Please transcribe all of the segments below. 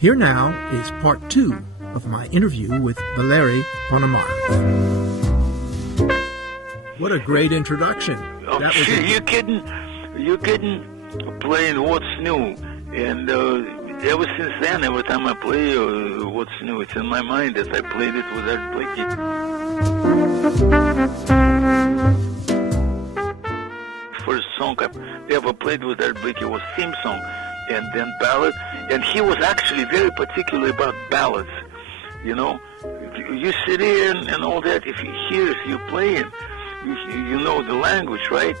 Here now is part 2 of my interview with Valery Ponomarev. What a great introduction. Oh, sure, you're kidding playing What's New. And ever since then, every time I play What's New, it's in my mind as I played it with Art Blakey. First song I ever played with Art Blakey was theme song, and then ballad. And he was actually very particular about ballads. You know, you sit in and all that. If he hears you playing, you know the language, right?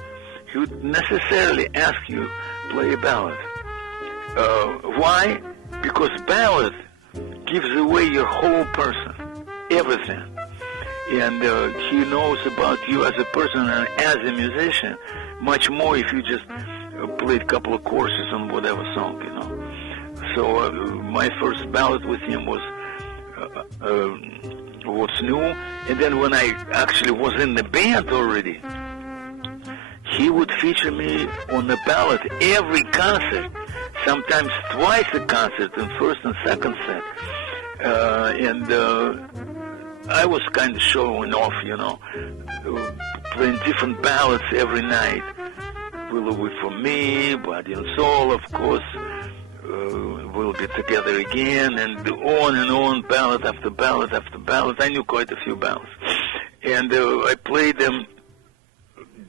He would necessarily ask you play a ballad. Why? Because ballad gives away your whole person, everything. And he knows about you as a person and as a musician much more if you just played a couple of courses on whatever song, you know. So my first ballad with him was What's New. And then when I actually was in the band already, he would feature me on the ballad every concert, sometimes twice a concert, in first and second set. And I was kind of showing off, you know, playing different ballads every night. Will Wait For Me, Body and Soul, of course, We'll Be Together Again, and on, ballad after ballad after ballad. I knew quite a few ballads. And I played them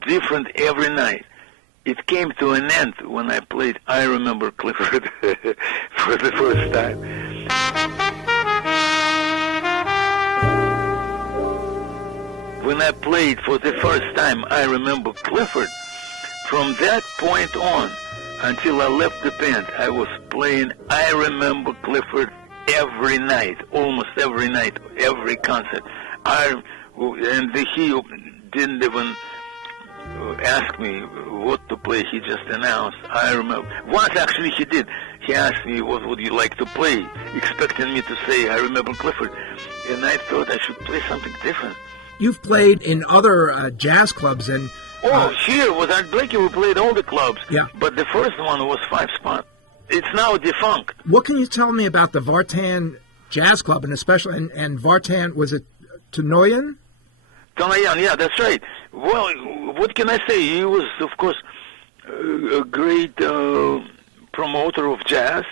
different every night. It came to an end when I played I Remember Clifford for the first time. When I played for the first time I Remember Clifford, from that point on until I left the band, I was playing I Remember Clifford every night, almost every night, every concert. And he didn't even ask me what to play. He just announced, I remember. Once actually he did. He asked me, what would you like to play? Expecting me to say, I Remember Clifford. And I thought I should play something different. You've played in other jazz clubs and... Here with Art Blakey we played all the clubs. Yeah. But the first one was 5 Spot. It's now defunct. What can you tell me about the Vartan Jazz Club, and especially, and Vartan, was it Tonoyan? Tonoyan, yeah, that's right. Well, what can I say? He was, of course, a great promoter of jazz.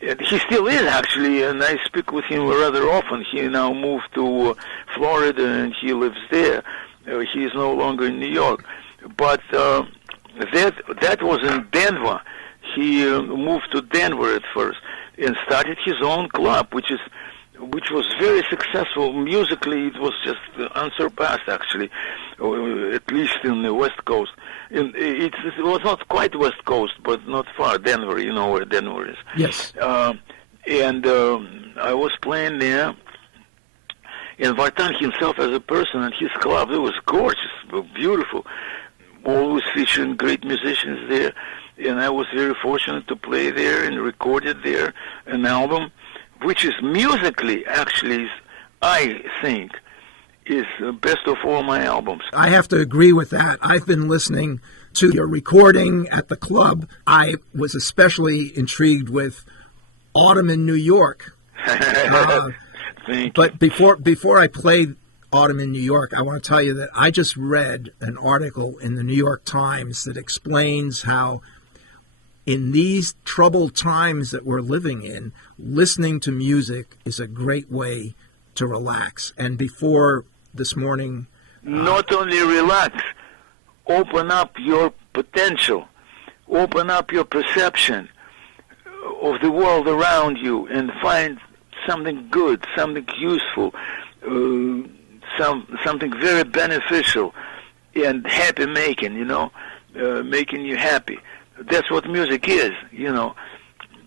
He still is, actually, and I speak with him rather often. He now moved to Florida, and he lives there. He is no longer in New York. But that was in Denver. He moved to Denver at first and started his own club, which was very successful. Musically, it was just unsurpassed, actually, at least in the West Coast. It was not quite West Coast, but not far. Denver, you know where Denver is. Yes. And I was playing there. And Vartan himself as a person and his club, it was gorgeous, beautiful, always featuring great musicians there. And I was very fortunate to play there and recorded there an album, which is musically, actually, I think, is the best of all my albums. I have to agree with that. I've been listening to your recording at the club. I was especially intrigued with Autumn in New York. But before I play Autumn in New York, I want to tell you that I just read an article in the New York Times that explains how in these troubled times that we're living in, listening to music is a great way to relax. And before this morning... Not only relax, open up your potential, open up your perception of the world around you and find something good, something useful, something very beneficial and happy-making, you know. making you happy. That's what music is, you know.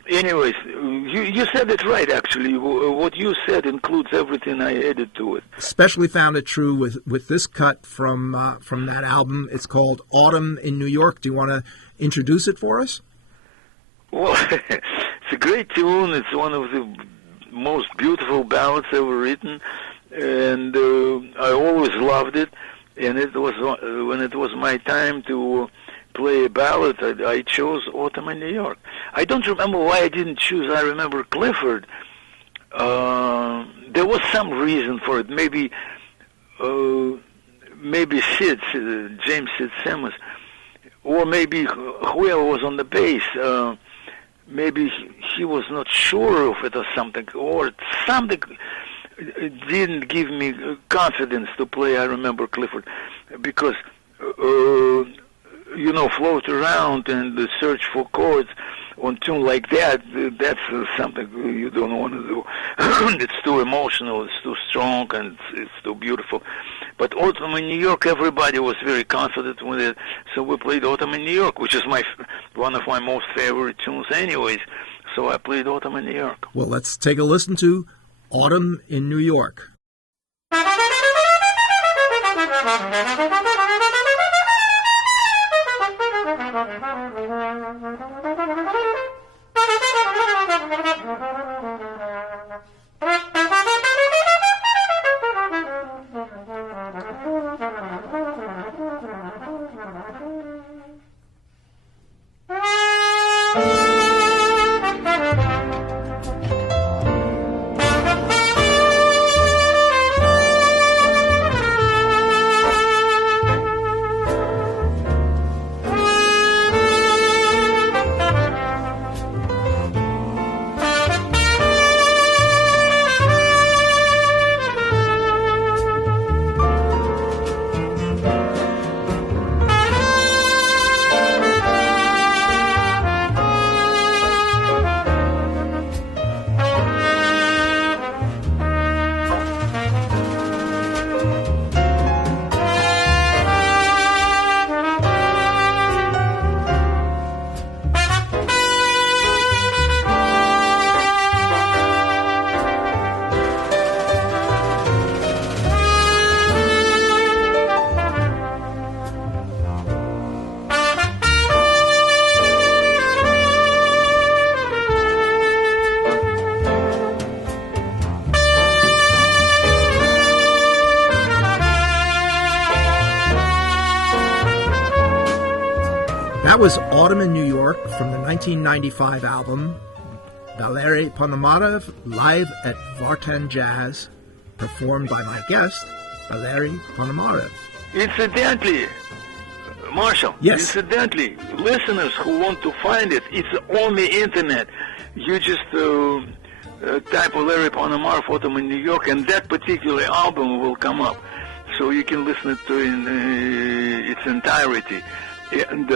Anyways, you said it right, actually. What you said includes everything I added to it. Especially found it true with this cut from that album. It's called Autumn in New York. Do you want to introduce it for us? Well, it's a great tune. It's one of the most beautiful ballads ever written, and I always loved it. And it was when it was my time to play a ballad, I chose Autumn in New York. I don't remember why I didn't choose I Remember Clifford. There was some reason for it. Maybe Sid, James Sid Simmons, or maybe whoever was on the bass. Maybe he was not sure of it or something didn't give me confidence to play I Remember Clifford, because float around and search for chords on tune like that, that's something you don't want to do. It's too emotional, it's too strong, and it's too beautiful. But Autumn in New York, everybody was very confident with it, so we played Autumn in New York, which is one of my most favorite tunes anyways. So I played Autumn in New York. Well, let's take a listen to Autumn in New York. That was Autumn in New York from the 1995 album Valery Ponomarev Live at Vartan Jazz, performed by my guest, Valery Ponomarev. Incidentally, Marshall, yes. Listeners who want to find it, it's on the internet. You just type Valery Ponomarev Autumn in New York, and that particular album will come up. So you can listen to it in its entirety. And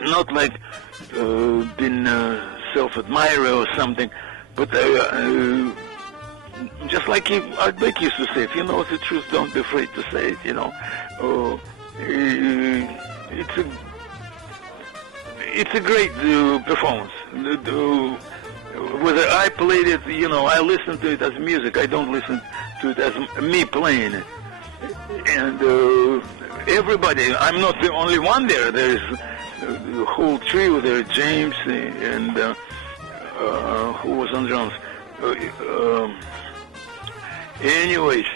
not like being self-admirer or something, but just like Art Blakey used to say, if you know the truth, don't be afraid to say it, you know. It's a great performance. Whether I played it, you know, I listen to it as music. I don't listen to it as me playing it. And everybody, I'm not the only one there. There's the whole trio there, James and who was on drums. Anyways,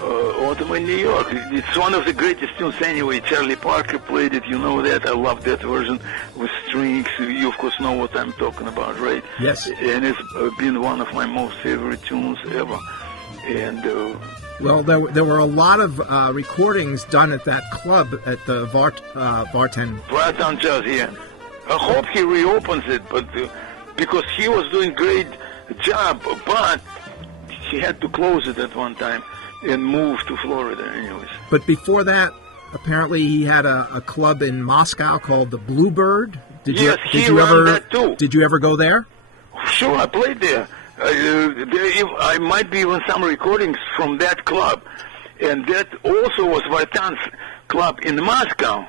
Autumn in New York, it's one of the greatest tunes anyway. Charlie Parker played it, you know that. I love that version with strings. You, of course, know what I'm talking about, right? Yes. And it's been one of my most favorite tunes ever. And well, there were a lot of recordings done at that club at the Vartan Jazz, yeah. I hope he reopens it, but because he was doing great job, but he had to close it at one time and move to Florida anyways. But before that, apparently he had a club in Moscow called the Bluebird. Did you ever that too. Did you ever go there? Sure, I played there. I might be even some recordings from that club, and that also was Vartan's club in Moscow.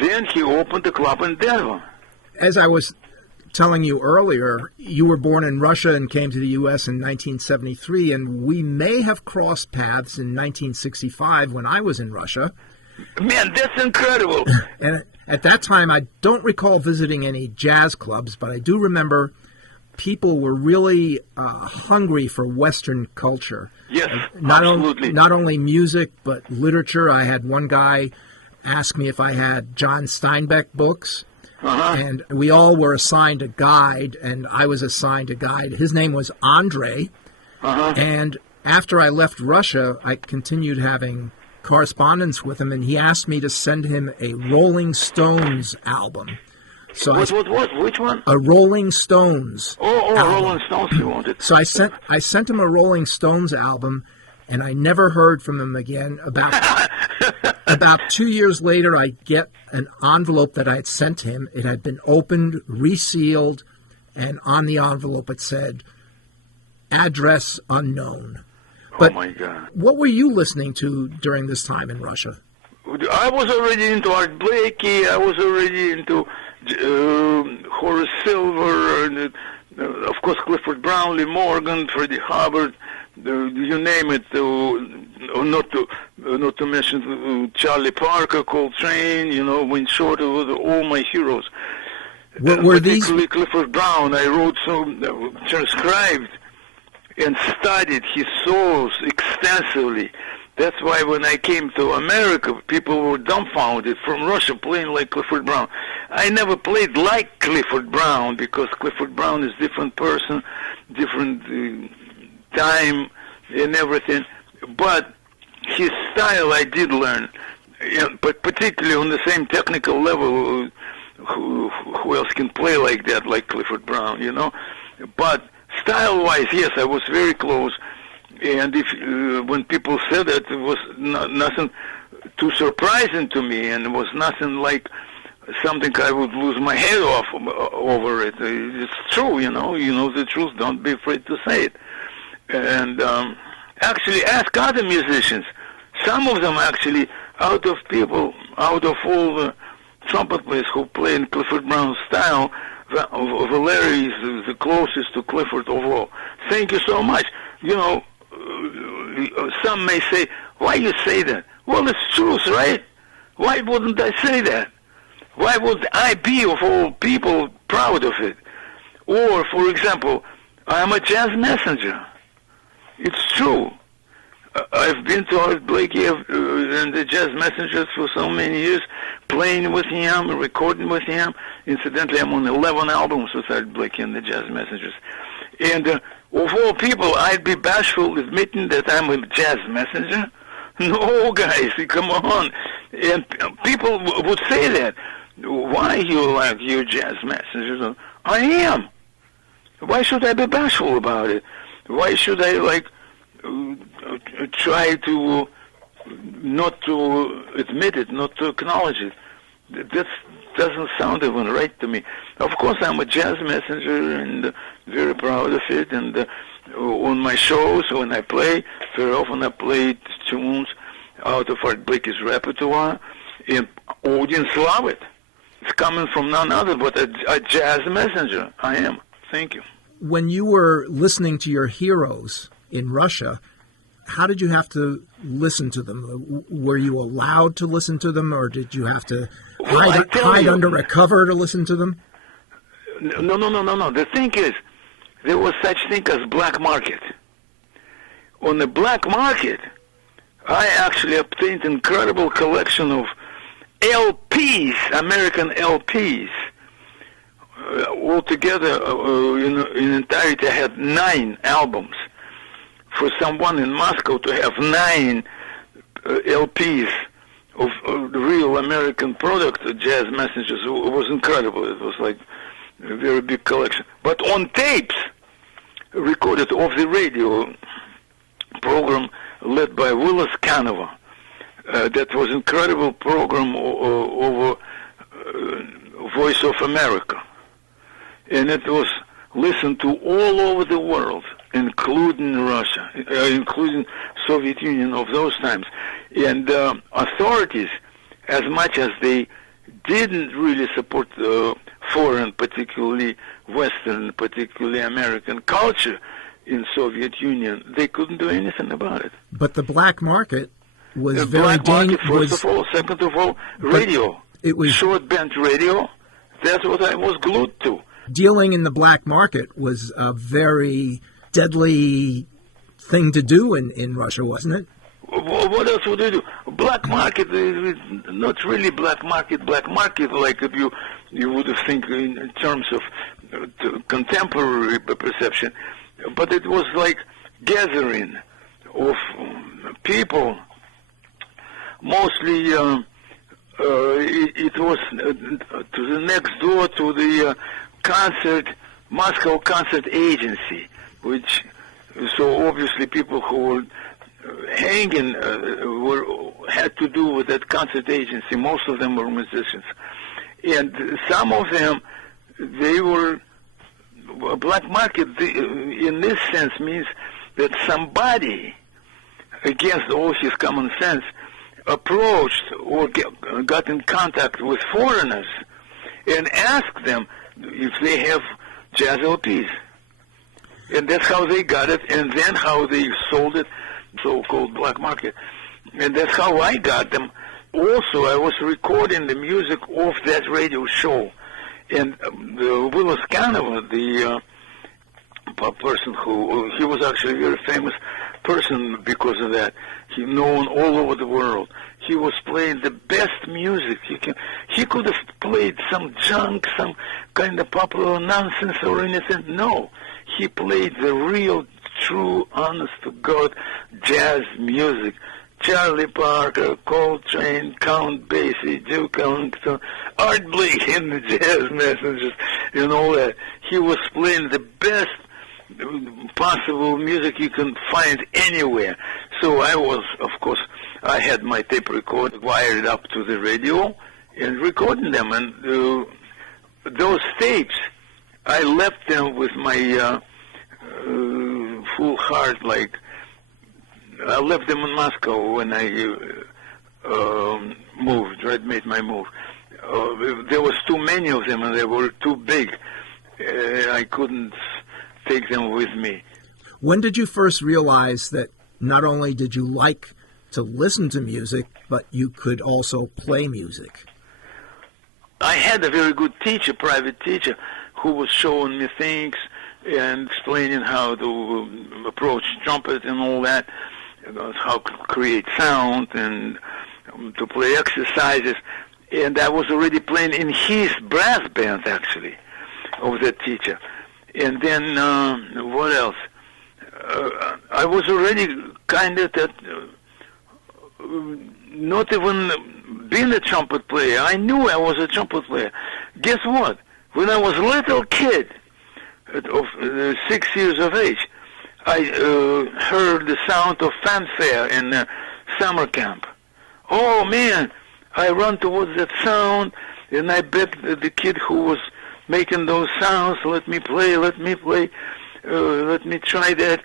Then he opened a club in Denver. As I was telling you earlier, you were born in Russia and came to the U.S. in 1973, and we may have crossed paths in 1965 when I was in Russia. Man, that's incredible. And at that time, I don't recall visiting any jazz clubs, but I do remember people were really hungry for Western culture. Yes, absolutely. Not only music, but literature. I had one guy ask me if I had John Steinbeck books. And we all were assigned a guide, and I was assigned a guide. His name was Andre. And after I left Russia, I continued having correspondence with him, and he asked me to send him a Rolling Stones album. So What? Which one? A Rolling Stones. album. Rolling Stones you wanted. So I sent him a Rolling Stones album, and I never heard from him again. About 2 years later, I get an envelope that I had sent him. It had been opened, resealed, and on the envelope it said, address unknown. But oh, my God. What were you listening to during this time in Russia? I was already into Art Blakey. I was already into Horace Silver, and, of course, Clifford Brown, Lee Morgan, Freddie Hubbard, you name it. Not to mention Charlie Parker, Coltrane, Wayne Shorter, all my heroes. Were these? Particularly Clifford Brown. I wrote transcribed and studied his solos extensively. That's why when I came to America, people were dumbfounded from Russia playing like Clifford Brown. I never played like Clifford Brown because Clifford Brown is a different person, different time and everything. But his style I did learn, but particularly on the same technical level, who else can play like that, like Clifford Brown, But style-wise, yes, I was very close. And when people said that, it was nothing too surprising to me, and it was nothing like something I would lose my head off over it. It's true, you know the truth. Don't be afraid to say it. And actually, ask other musicians. Some of them actually, out of all the trumpet players who play in Clifford Brown's style, Valery is the closest to Clifford overall. Thank you so much. Some may say, why you say that? Well, it's truth, right? Why wouldn't I say that? Why would I be, of all people, proud of it? Or, for example, I'm a jazz messenger. It's true. I've been to Art Blakey and the Jazz Messengers for so many years, playing with him, recording with him. Incidentally, I'm on 11 albums with Art Blakey and the Jazz Messengers. And of all people, I'd be bashful admitting that I'm a jazz messenger. No, guys, come on. And people would say that. Why you like your jazz messenger? I am. Why should I be bashful about it? Why should I try to not to admit it, not to acknowledge it? That doesn't sound even right to me. Of course, I'm a jazz messenger and very proud of it. And on my shows, when I play, very often I play tunes out of Art Blakey's repertoire, and audience love it. It's coming from none other but a jazz messenger. I am. Thank you. When you were listening to your heroes in Russia, how did you have to listen to them? Were you allowed to listen to them, or did you have to hide under a cover to listen to them? No. The thing is, there was such thing as black market. On the black market, I actually obtained an incredible collection of LPs, American LPs. Altogether, in entirety, I had 9 albums. For someone in Moscow to have 9 LPs of real American product, Jazz Messengers, was incredible. It was like a very big collection. But on tapes, recorded off the radio program led by Willis Canova, that was incredible program over Voice of America. And it was listened to all over the world, including Russia, including Soviet Union of those times. And authorities, as much as they didn't really support foreign, particularly Western, particularly American culture in Soviet Union, they couldn't do anything about it. But the black market was The very black market, dangerous. first of all. Second of all, radio. It was Short band radio. That's what I was glued to. dealing in the black market was a very deadly thing to do in Russia, wasn't it? What else would they do? Black market is not really black market like if you would think in terms of contemporary perception, but it was like gathering of people. Mostly, it was to the next door to the Moscow concert agency, which so obviously people who were hanging had to do with that concert agency. Most of them were musicians, and some of them they were black market. In this sense, means that somebody, against all his common sense, approached or got in contact with foreigners and asked them if they have jazz LPs. And that's how they got it, and then how they sold it, so-called black market. And that's how I got them. Also, I was recording the music of that radio show. And Willis Canova, the person who, he was actually a very famous person because of that. He known all over the world. He was playing the best music. He could have played some junk, some kind of popular nonsense or anything. No, he played the real, true, honest-to-God jazz music. Charlie Parker, Coltrane, Count Basie, Duke Ellington, Art Blakey and the Jazz Messengers, and all that. He was playing the best possible music you can find anywhere. So I was, of course, I had my tape recorder wired up to the radio and recording them. And those tapes, I left them with my full heart, like, I left them in Moscow when I moved, right, made my move. There was too many of them and they were too big. I couldn't take them with me. When did you first realize that not only did you like to listen to music, but you could also play music? I had a very good teacher, private teacher, who was showing me things and explaining how to approach trumpet and all that, how to create sound and to play exercises. And I was already playing in his brass band, actually, of that teacher. And then, what else? I was already kind of that, not even being a trumpet player. I knew I was a trumpet player. Guess what? When I was a little kid, of 6 years of age, I heard the sound of fanfare in summer camp. Oh, man, I ran towards that sound, and I begged the kid who was making those sounds, let me play, let me try that.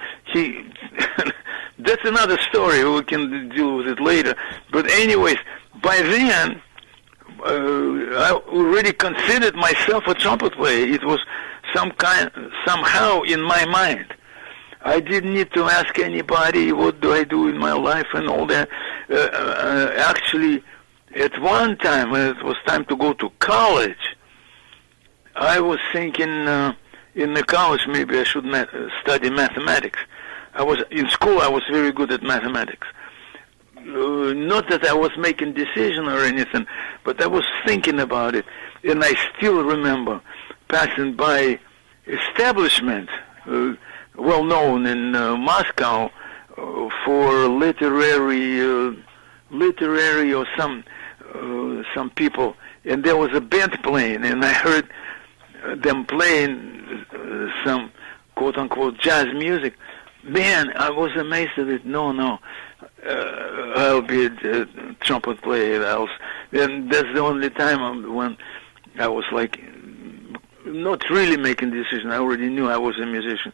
That's another story. We can deal with it later. But anyways, by then, I already considered myself a trumpet player. It was somehow in my mind. I didn't need to ask anybody, what do I do in my life and all that. Actually, at one time, when it was time to go to college, I was thinking in the college maybe I should study mathematics. In school I was very good at mathematics. Not that I was making decision or anything, but I was thinking about it. And I still remember passing by establishment, well known in Moscow, for literary or some people, and there was a band playing, and I heard them playing some quote-unquote jazz music. Man, I was amazed at it. No, I'll be a trumpet player. And that's the only time when I was like, not really making decisions. I already knew I was a musician.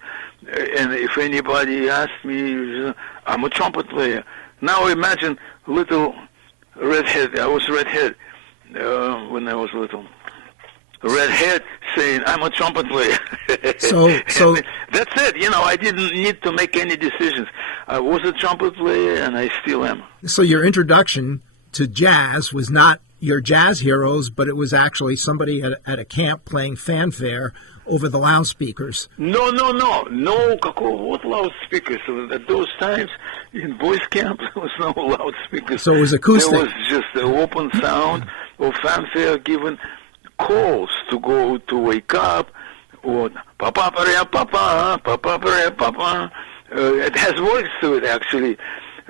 And if anybody asked me, I'm a trumpet player. Now imagine little redhead. I was redhead. when I was little. Red head saying, I'm a trumpet player. So that's it. I didn't need to make any decisions. I was a trumpet player, and I still am. So your introduction to jazz was not your jazz heroes, but it was actually somebody at a camp playing fanfare over the loudspeakers. No, what loudspeakers? At those times, in boys' camp, there was no loudspeakers. So it was acoustic. There was just an open sound of fanfare given calls to go to wake up, or papa, papa, papa, papa. It has words to it, actually.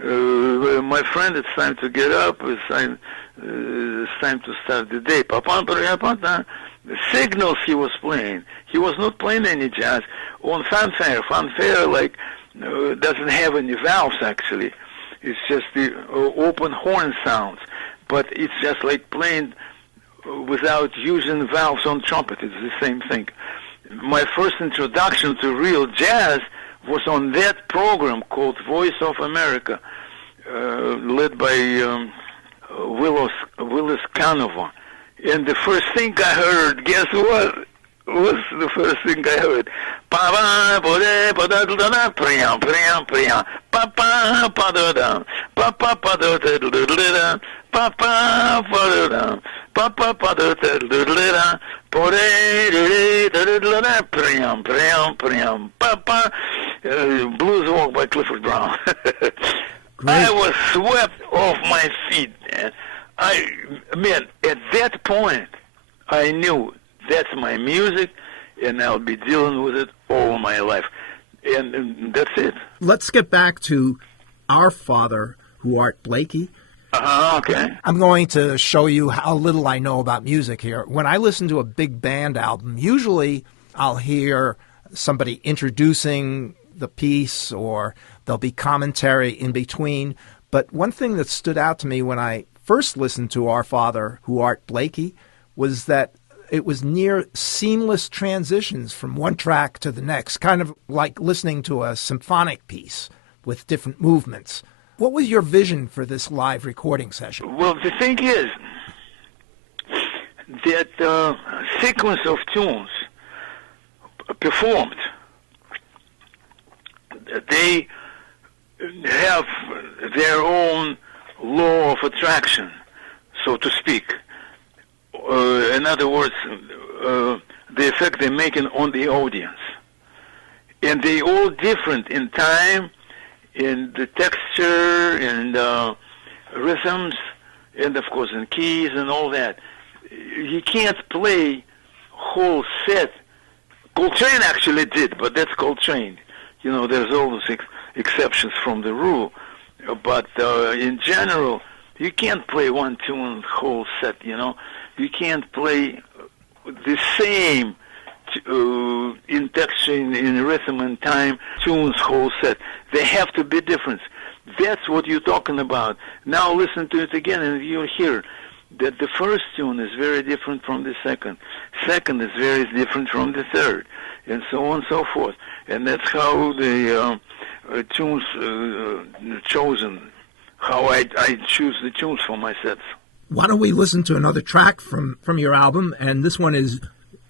My friend, it's time to get up. It's time to start the day. Papa, papa. The signals he was playing. He was not playing any jazz on fanfare. Fanfare doesn't have any valves, actually. It's just the open horn sounds. But it's just like playing without using valves on trumpet. It's the same thing. My first introduction to real jazz was on that program called Voice of America, led by Willis Canova. And the first thing I heard, guess what? Was the first thing I heard? Blues Walk by Clifford Brown. I was swept off my feet, man. At that point, I knew that's my music, and I'll be dealing with it all my life. And that's it. Let's get back to Our Father, Who Art Blakey. Okay. I'm going to show you how little I know about music here. When I listen to a big band album, usually I'll hear somebody introducing the piece, or there'll be commentary in between. But one thing that stood out to me when I first listened to Our Father, Who Art Blakey, was that it was near seamless transitions from one track to the next, kind of like listening to a symphonic piece with different movements. What was your vision for this live recording session? Well, the thing is that sequence of tunes performed, they have their own law of attraction, so to speak. In other words, the effect they're making on the audience. And they all different in time, in the texture, and rhythms, and of course in keys and all that. You can't play whole set. Coltrane actually did, but that's Coltrane. There's always exceptions from the rule. But in general, you can't play one tune whole set, You can't play the same in texture, in rhythm and time, tunes whole set. They have to be different. That's what you're talking about. Now listen to it again and you'll hear that the first tune is very different from the second. Second is very different from the third, and so on and so forth. And that's how the tunes chosen, how I choose the tunes for my sets. Why don't we listen to another track from your album? And this one is,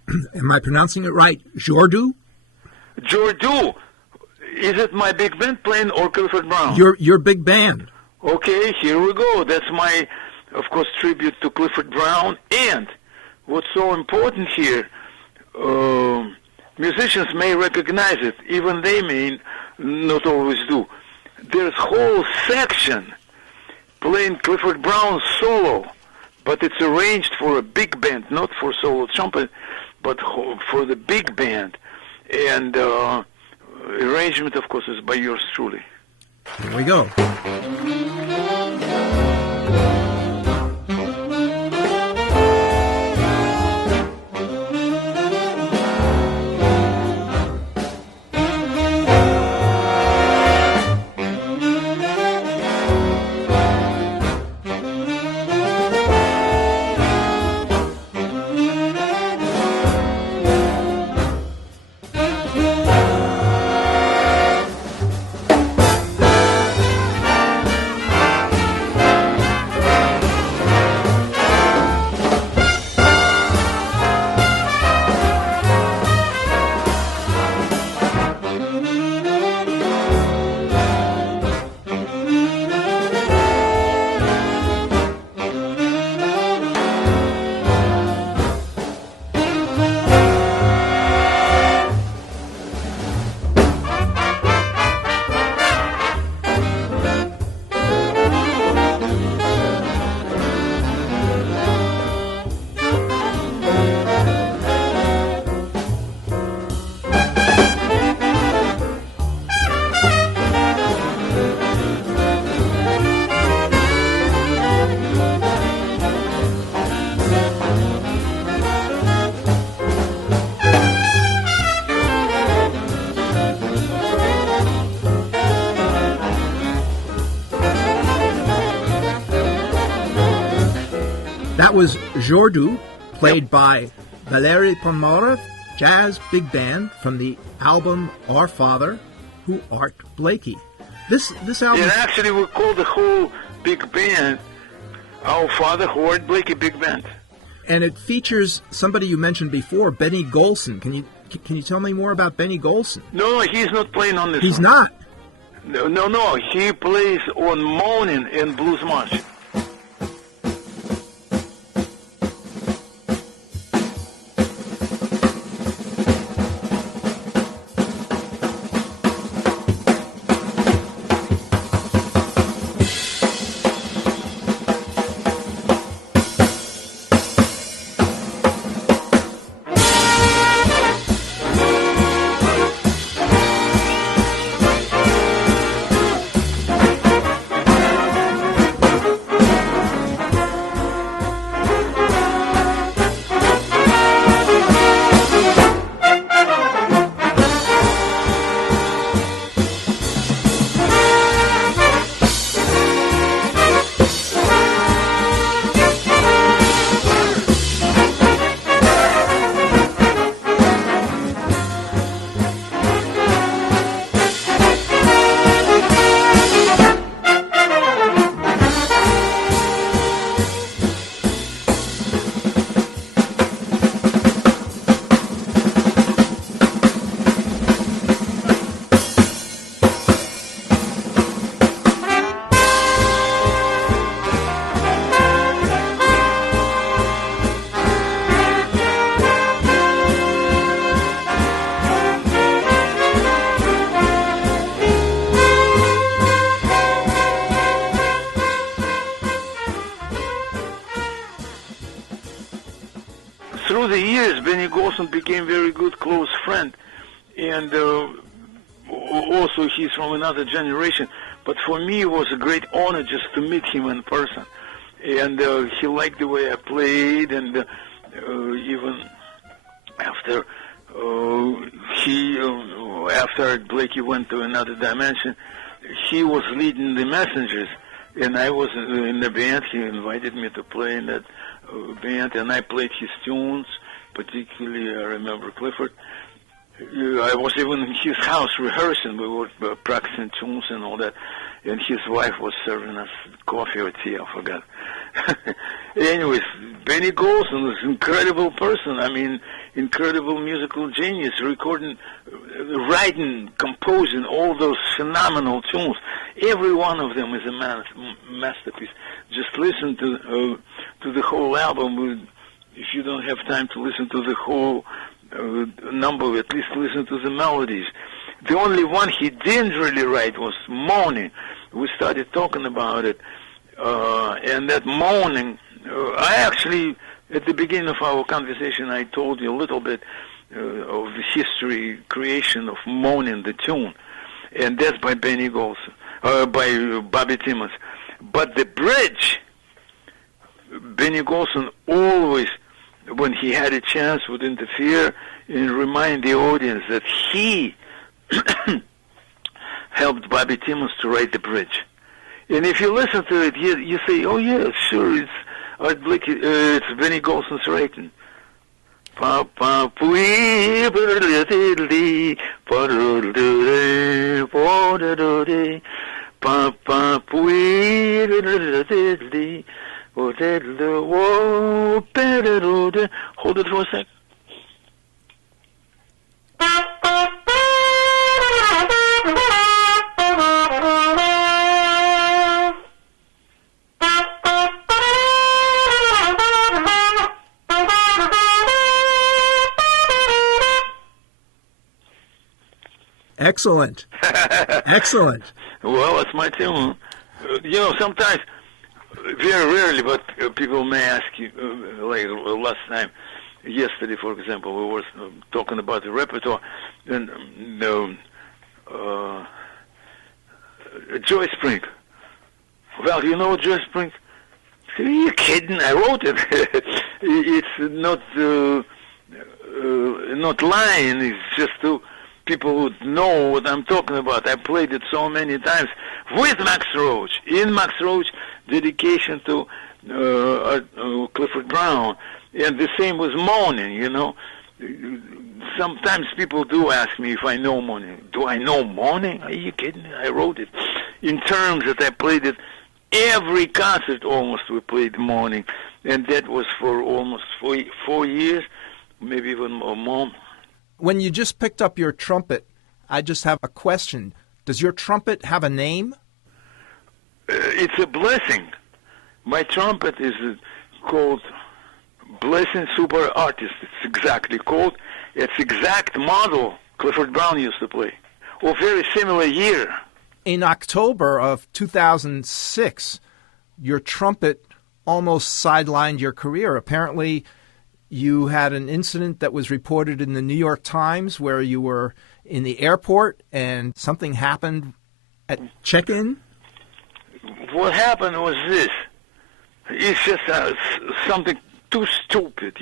am I pronouncing it right, Jordu? Jordu. Is it my big band playing or Clifford Brown? Your big band. Okay, here we go. That's my, of course, tribute to Clifford Brown. And what's so important here, musicians may recognize it, even they may not always do. There's whole section playing Clifford Brown's solo, but it's arranged for a big band, not for solo trumpet, but for the big band. And arrangement, of course, is by yours truly. Here we go. Jordu, played by Valery Ponomarev, jazz big band from the album Our Father, Who Art Blakey. This album... And actually we call the whole big band Our Father, Who Art Blakey Big Band. And it features somebody you mentioned before, Benny Golson. Can you tell me more about Benny Golson? No, he's not playing on this He's one. not? No. He plays on Moaning and Blues March. Through the years, Benny Golson became very good, close friend, and also he's from another generation. But for me, it was a great honor just to meet him in person, and he liked the way I played, and even after after Blakey went to another dimension, he was leading the Messengers, and I was in the band. He invited me to play in that band, and I played his tunes, particularly I remember Clifford. I was even in his house rehearsing. We were practicing tunes and all that, and his wife was serving us coffee or tea, I forgot. Anyways, Benny Golson was an incredible person. I mean, incredible musical genius, recording, writing, composing all those phenomenal tunes. Every one of them is a masterpiece. Just listen to the whole album. If you don't have time to listen to the whole number, at least listen to the melodies. The only one he didn't really write was Moaning. We started talking about it, and that Moaning, I actually, at the beginning of our conversation, I told you a little bit of the history, creation of Moaning, the tune, and that's by Benny Golson, by Bobby Timmons. But the bridge, Benny Golson always, when he had a chance, would interfere and remind the audience that he helped Bobby Timmons to write the bridge. And if you listen to it, you say, oh yeah, sure, it's Art Blakey, it's Benny Golson's writing. Hold it for a sec. Excellent. Excellent. Well, it's my tune. Sometimes, very rarely, but people may ask you, like last time, yesterday, for example, we were talking about the repertoire, and Joy Spring. Well, you know Joy Spring? Are you kidding? I wrote it. It's not lying. It's just to people who know what I'm talking about. I played it so many times with Max Roach. In Max Roach, dedication to Clifford Brown, and the same was moaning. Sometimes people do ask me if I know moaning. Do I know moaning? Are you kidding me? I wrote it in terms that I played it every concert almost. We played moaning, and that was for almost 4 years, maybe even more. When you just picked up your trumpet, I just have a question. Does your trumpet have a name? It's a blessing. My trumpet is called Blessing Super Artist. It's exactly called. It's exact model Clifford Brown used to play. Or very similar year. In October of 2006, your trumpet almost sidelined your career. Apparently, you had an incident that was reported in the New York Times where you were in the airport and something happened at check-in? What happened was this. It's just something too stupid,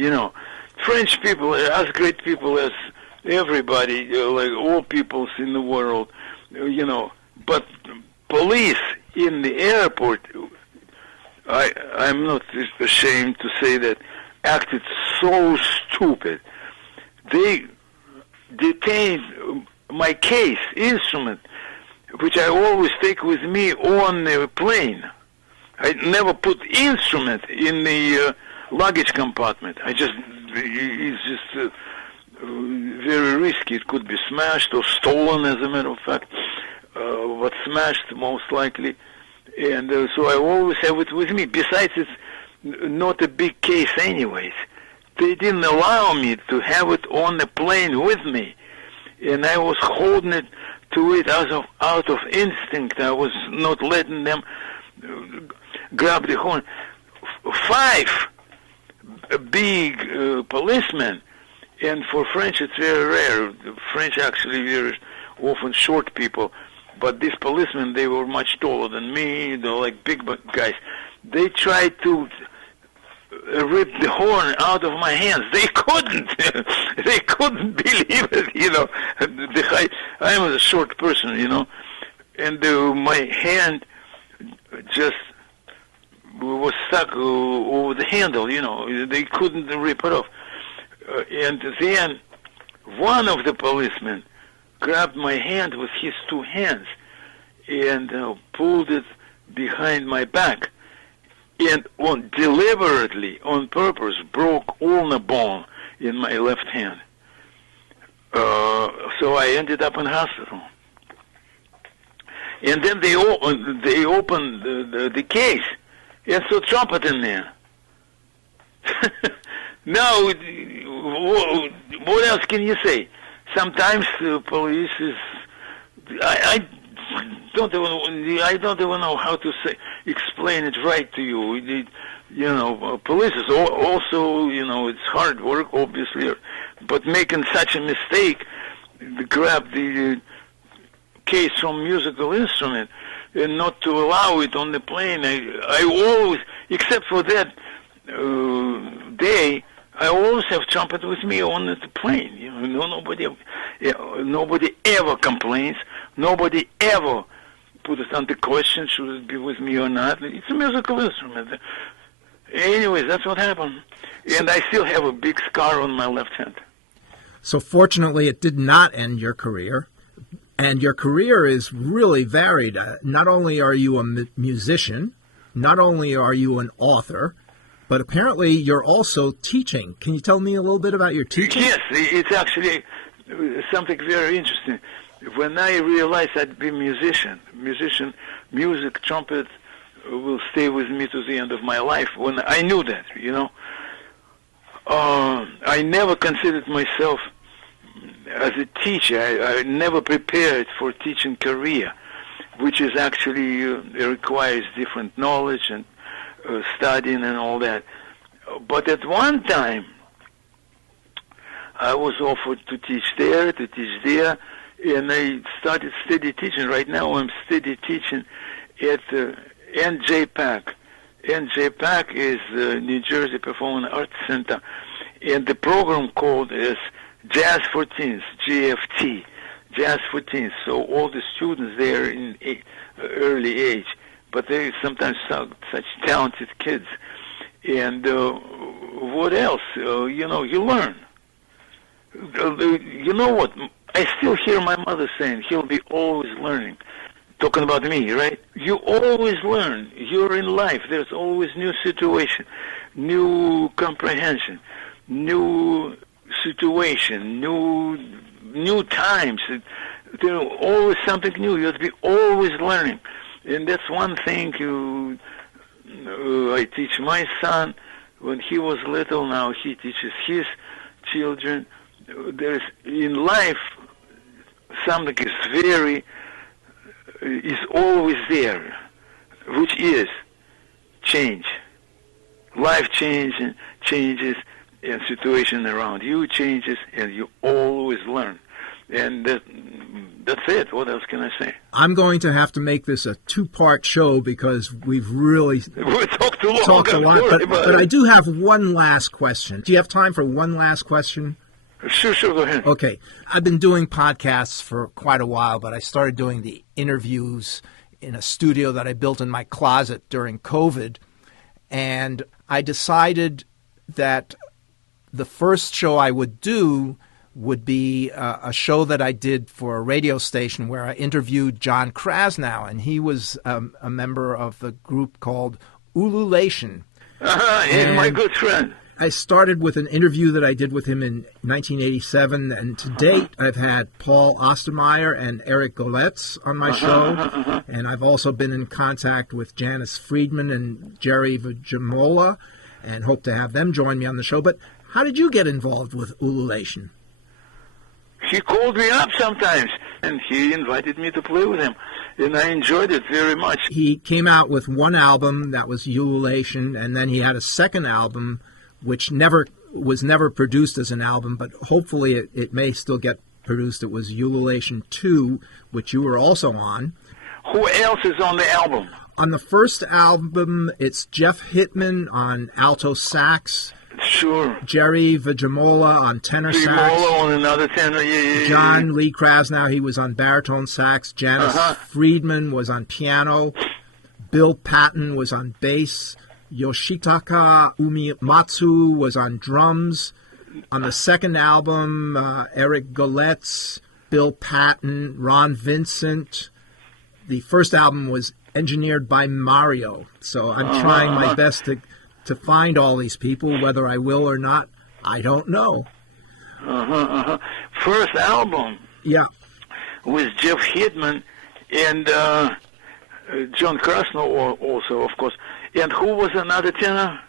French people, as great people as everybody, like all peoples in the world, but police in the airport, I'm not ashamed to say that, acted so stupid. They detained my case, instrument, which I always take with me on the plane. I never put instrument in the luggage compartment. It's just very risky. It could be smashed or stolen, as a matter of fact, but smashed most likely. And so I always have it with me. Besides, it's not a big case anyways. They didn't allow me to have it on the plane with me. And I was holding it to it out of instinct. I was not letting them grab the horn. 5 big policemen, and for French it's very rare. French actually were often short people, but these policemen, they were much taller than me. They're like big guys. They tried to rip the horn out of my hands. They couldn't. They couldn't believe it. I am a short person, and my hand just was stuck over the handle. They couldn't rip it off. And then one of the policemen grabbed my hand with his 2 hands and pulled it behind my back, and deliberately, on purpose, broke all the bone in my left hand. So I ended up in hospital. And then they opened the case, and saw trumpet in there. Now, what else can you say? Sometimes the police is... I don't even know how to explain it right to you. Police is also, it's hard work, obviously, but making such a mistake, grab the case from musical instrument and not to allow it on the plane. I always, except for that day, I always have trumpet with me on the plane. Nobody ever complains. Nobody ever put it under question, should it be with me or not. It's a musical instrument. Anyways, that's what happened. And I still have a big scar on my left hand. So fortunately, it did not end your career. And your career is really varied. Not only are you a musician, not only are you an author, but apparently you're also teaching. Can you tell me a little bit about your teaching? Yes, it's actually something very interesting. When I realized I'd be a musician, music, trumpet will stay with me to the end of my life. When I knew that, I never considered myself as a teacher. I never prepared for teaching career, which is actually requires different knowledge and studying and all that. But at one time, I was offered to teach there, and I started steady teaching. Right now, I'm steady teaching at NJPAC. NJPAC is New Jersey Performing Arts Center, and the program called is Jazz for Teens, GFT, Jazz for Teens. So all the students there in early age, but they sometimes such talented kids. And what else? You learn. You know what? I still hear my mother saying, he'll be always learning. Talking about me, right? You always learn. You're in life. There's always new situation, new comprehension, new situation, new times. There's always something new. You have to be always learning. And that's one thing I teach my son. When he was little, now he teaches his children. There's in life something is always there, which is change. Life changes, and situation around you changes, and you always learn. And that's it. What else can I say? I'm going to have to make this a two-part show because we've really talked a lot. But I do have one last question. Do you have time for one last question? Sure, go ahead. Okay. I've been doing podcasts for quite a while, but I started doing the interviews in a studio that I built in my closet during COVID. And I decided that the first show I would do would be a show that I did for a radio station where I interviewed John Krasnow, and he was a member of the group called Ululation. He's my good friend. I started with an interview that I did with him in 1987, and to date I've had Paul Ostermeyer and Eric Goletz on my show, and I've also been in contact with Janice Friedman and Jerry Vajamola, and hope to have them join me on the show. But how did you get involved with Ululation? He called me up sometimes, and he invited me to play with him, and I enjoyed it very much. He came out with one album, that was Ululation, and then he had a second album, which was never produced as an album, but hopefully it may still get produced. It was Ululation 2, which you were also on. Who else is on the album? On the first album, it's Jeff Hittman on alto sax. Sure. Jerry Vajamola on tenor sax. Vajamola on another tenor, yeah. John Lee Krasnow, he was on baritone sax. Janice Friedman was on piano. Bill Patton was on bass. Yoshitaka Uematsu was on drums. On the second album, Eric Goletz, Bill Patton, Ron Vincent. The first album was engineered by Mario. So I'm trying my best to find all these people. Whether I will or not, I don't know. First album. Yeah. With Jeff Hittman and John Krasnow also, of course. And who was another tenor?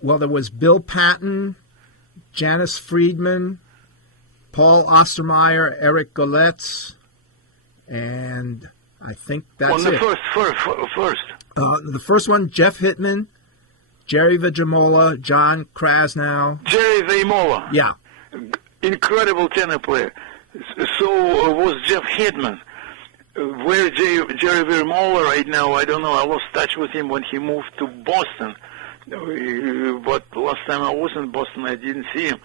Well, there was Bill Patton, Janice Friedman, Paul Ostermeyer, Eric Goletz, and I think that's it. First. The first one, Jeff Hittman, Jerry Vajamola, John Krasnow. Jerry Vajamola. Yeah. Incredible tenor player. So was Jeff Hittman. Where Jerry Vajamola right now, I don't know. I lost touch with him when he moved to Boston. But last time I was in Boston, I didn't see him.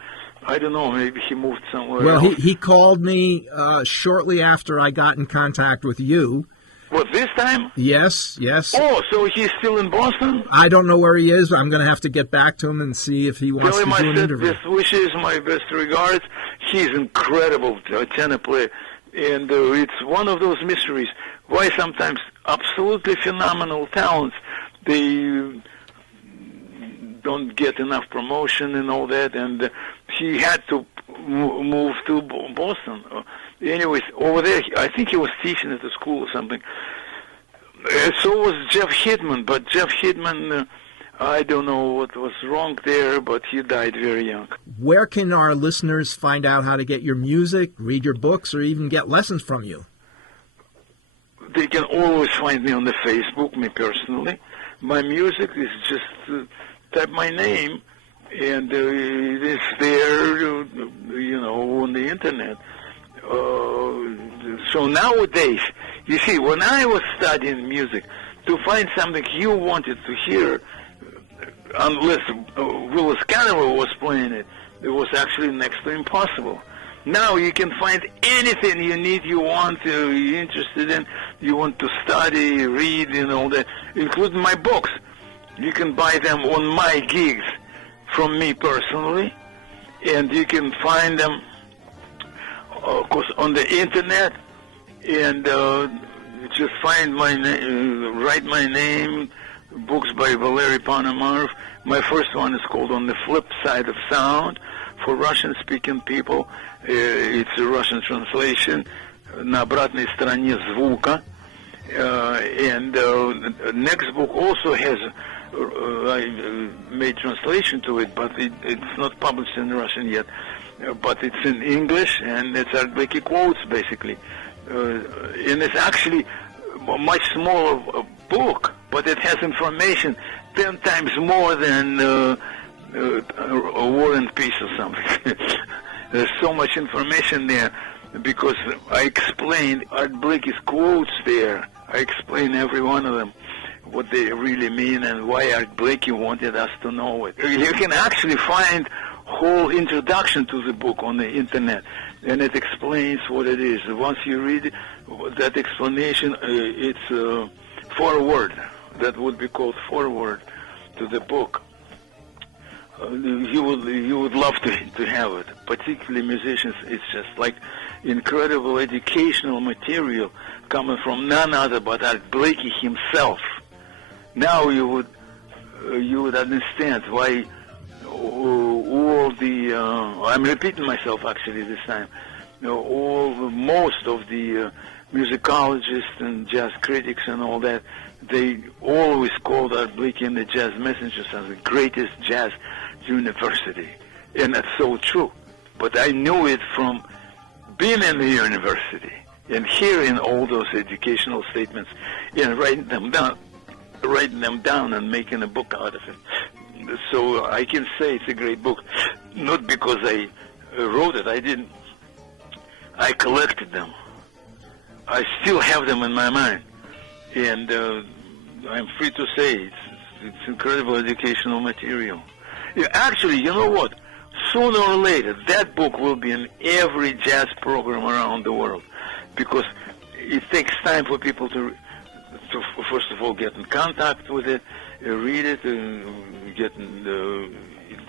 I don't know. Maybe he moved somewhere else. Well, he called me shortly after I got in contact with you. What, this time? Yes. Oh, so he's still in Boston? I don't know where he is, but I'm going to have to get back to him and see if he wants to do an interview. Best wishes, my best regards. He's incredible tenor player. And it's one of those mysteries why sometimes absolutely phenomenal talents, they don't get enough promotion and all that. And he had to move to Boston. Anyways, over there, I think he was teaching at a school or something. So was Jeff Hittman, but Jeff Hittman, I don't know what was wrong there, but he died very young. Where can our listeners find out how to get your music, read your books, or even get lessons from you? They can always find me on the Facebook, me personally. My music is just type my name, and it is there, on the internet. So nowadays, you see, when I was studying music, to find something you wanted to hear, unless Willis Cannavale was playing it, it was actually next to impossible. Now you can find anything you need, you're interested in, you want to study, read, and all that, including my books. You can buy them on my gigs from me personally, and you can find them, of course, on the internet, and just find my name, write my name, books by Valery Ponomarev. My first one is called On the Flip Side of Sound, for Russian-speaking people. It's a Russian translation, на обратной стороне звука. And next book also has, I made translation to it, but it's not published in Russian yet. But it's in English, and it's Blakey quotes, basically. And it's actually a much smaller book, but it has information 10 times more than a War and Peace or something. There's so much information there because I explained Art Blakey's quotes there. I explain every one of them, what they really mean and why Art Blakey wanted us to know it. You can actually find whole introduction to the book on the internet, and it explains what it is. Once you read that explanation, it's foreword. That would be called foreword to the book. You would love to have it, particularly musicians. It's just like incredible educational material coming from none other but Art Blakey himself. Now you would understand why all the I'm repeating myself actually this time. Most of the musicologists and jazz critics and all that, they always called Art Blakey and the Jazz Messengers as the greatest jazz university, and that's so true. But I knew it from being in the university and hearing all those educational statements and writing them down and making a book out of it. So I can say it's a great book, not because I wrote it. I didn't. I collected them. I still have them in my mind, and I'm free to say it's incredible educational material. Yeah, actually, you know what? Sooner or later, that book will be in every jazz program around the world, because it takes time for people to first of all get in contact with it, read it,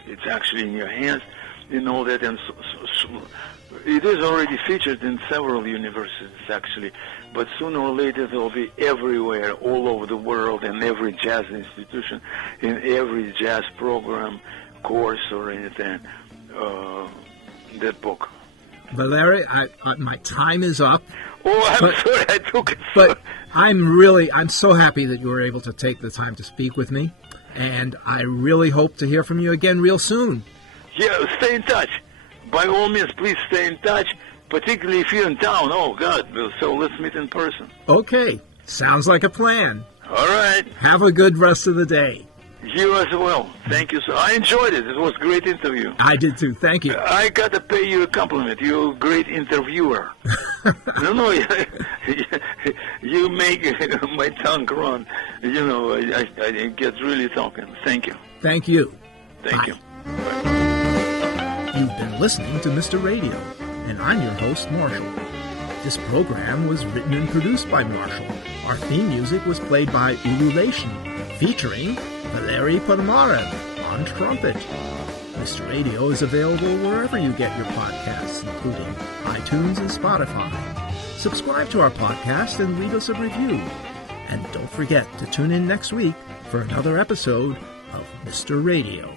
it's actually in your hands, and all that. And so it is already featured in several universities, actually, but sooner or later they'll be everywhere, all over the world, in every jazz institution, in every jazz program, course, or anything. That book. Valery, my time is up. Oh, I'm sorry I took it. But I'm so happy that you were able to take the time to speak with me, and I really hope to hear from you again real soon. Yeah, stay in touch. By all means, please stay in touch, particularly if you're in town. Oh, God, so let's meet in person. Okay, sounds like a plan. All right. Have a good rest of the day. You as well. Thank you, sir. I enjoyed it. It was a great interview. I did too. Thank you. I got to pay you a compliment. You're a great interviewer. No, you make my tongue run. You know, I get really talking. Thank you. Thank you. Thank Bye. you. Bye. You've been listening to Mr. Radio, and I'm your host, Marshall. This program was written and produced by Marshall. Our theme music was played by Ululation, featuring Valery Ponomarev on trumpet. Mr. Radio is available wherever you get your podcasts, including iTunes and Spotify. Subscribe to our podcast and leave us a review. And don't forget to tune in next week for another episode of Mr. Radio.